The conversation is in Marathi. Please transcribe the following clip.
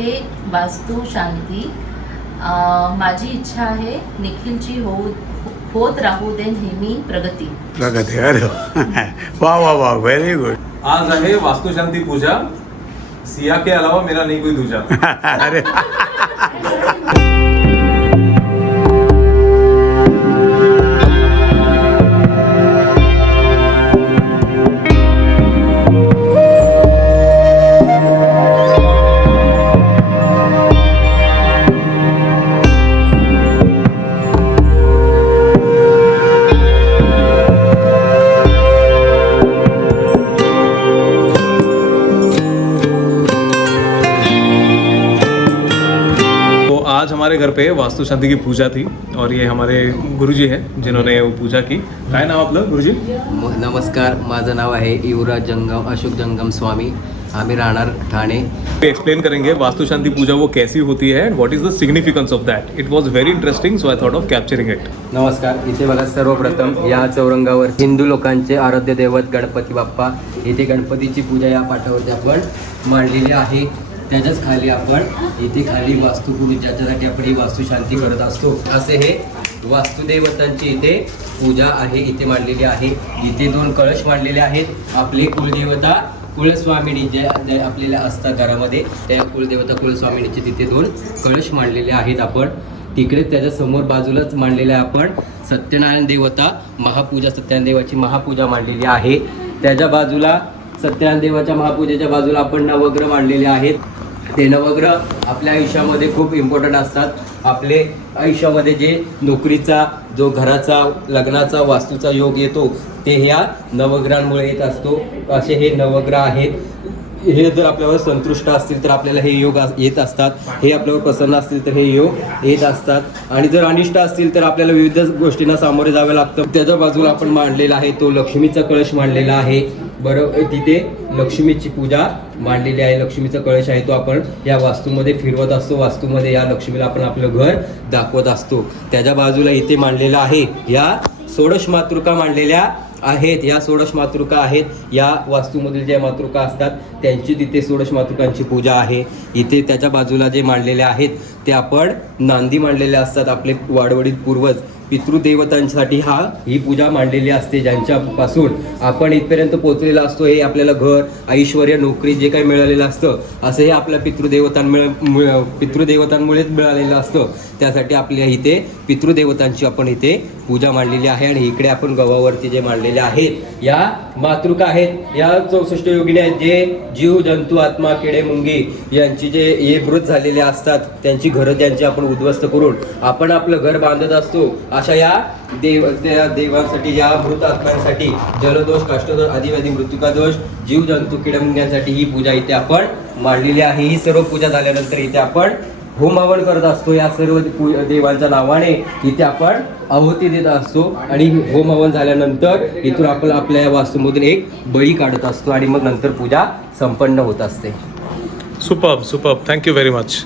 आहे वास्तू शांती. माझी इच्छा आहे निखिलची होत राहू दे नेहमी प्रगती. अरे वाह वाह वाह, व्हेरी गुड. आज आहे वास्तुशांती पूजा. सिया के अलावा मेरा नहीं कोई दूजा. अरे आज हमारे घर पे वास्तु शांति की पूजा थी और ये हमारे गुरुजी हैं जिन्होंने वो पूजा की. काय नाव आपलं गुरुजी? नमस्कार, माझं नाव आहे युवराज जंगम अशोक जंगम स्वामी. आम्ही राहणार ठाणे. एक्सप्लेन करेंगे वास्तु शांति पूजा वो कैसी होती है and what is the significance of that. It was very interesting so I thought of capturing it. नमस्कार. इथे बघा, सर्वप्रथम या चौरंगावर हिंदू लोकांचे आराध्य दैवत गणपती बाप्पा. इथे गणपतीची पूजा या पाठावरती आपण मांडलेली आहे. त्याच्याच खाली आपण इथे खाली वास्तुपूजा, ज्याच्यासाठी आपण ही वास्तुशांती करत असतो, असे हे वास्तुदेवतांची इथे पूजा आहे इथे मांडलेली आहे. इथे 2 कळश मांडलेले आहेत. आपले कुलदेवता कुलस्वामिनी जे आपल्याला असतात घरामध्ये, त्या कुलदेवता कुलस्वामिनीचे तिथे 2 कळश मांडलेले आहेत. आपण तिकडे त्याच्या समोर बाजूलाच मांडलेले आपण सत्यनारायण देवता महापूजा, सत्यनारायण देवाची महापूजा मांडलेली आहे. त्याच्या बाजूला सत्यनारायण देवाच्या महापूजेच्या बाजूला आपण नवग्रह मांडलेले आहेत. ते नवग्रह आपल्या आयुष्यामध्ये खूप इम्पॉर्टंट असतात. आपले आयुष्यामध्ये जे नोकरीचा, जो घराचा, लग्नाचा, वास्तूचा योग येतो ते ह्या नवग्रहांमुळे येत असतो. असे हे नवग्रह आहेत. हे जर आपल्यावर संतुष्ट असतील तर आपल्याला हे योग येत असतात. हे आपल्यावर प्रसन्न असतील तर हे योग येत असतात. आणि जर अनिष्ट असतील तर आपल्याला विविध गोष्टींना सामोरे जावे लागतं. त्याच्या बाजूला आपण मांडलेला आहे तो लक्ष्मीचा कळश मांडलेला आहे. बरोबर, तिथे लक्ष्मीची पूजा मांडलेली आहे. लक्ष्मीचा कळश आहे तो आपण या वास्तूमध्ये फिरवत असतो. वास्तूमध्ये या लक्ष्मीला आपण आपलं घर दाखवत असतो. त्याच्या बाजूला इथे मांडलेला आहे या 16 मातृका मांडलेल्या आहेत. या 16 मातृका आहेत. या वास्तूमधील ज्या मातृका असतात त्यांची तिथे 16 मातृकांची पूजा आहे. इथे त्याच्या बाजूला जे मांडलेले आहेत ते आपण नांदी मांडलेले असतात. आपले वाडवडील पूर्वज पितृदेवतांसाठी ही पूजा मांडलेली असते, ज्यांच्यापासून आपण इथपर्यंत पोहोचलेला असतो. हे आपल्याला घर, ऐश्वर्य, नोकरी जे काही मिळालेलं असतं असं हे आपल्या पितृदेवतांमुळेच मिळालेलं असतं. त्यासाठी आपल्या इथे पितृदेवतांची आपण इथे पूजा मांडलेली आहे. आणि इकडे आपण गव्हावरती जे मांडलेले आहेत या मातृका आहेत. या 64 योगिनी आहेत, जे जीव, जंतू, आत्मा, किडे, मुंगी यांची जे हे मृत झालेले असतात त्यांची घरं त्यांची आपण उद्ध्वस्त करून आपण आपलं घर बांधत असतो. अशा या देवांसाठी, या मृत आत्म्यांसाठी, जलदोष, काष्ठदोष, आदिव्याधी, मृत्युका दोष, जीव, जंतू, किड्यामुंग्यांसाठी ही पूजा इथे आपण मांडलेली आहे. ही सर्व पूजा झाल्यानंतर इथे आपण होम हवन करत असतो. या सर्व देवांच्या नावाने इथे आपण आहुती देत असतो. आणि होम हवन झाल्यानंतर इथून आपण आपल्या या वास्तूमधून एक बळी काढत असतो आणि मग नंतर पूजा संपन्न होत असते. Superb, thank you very much.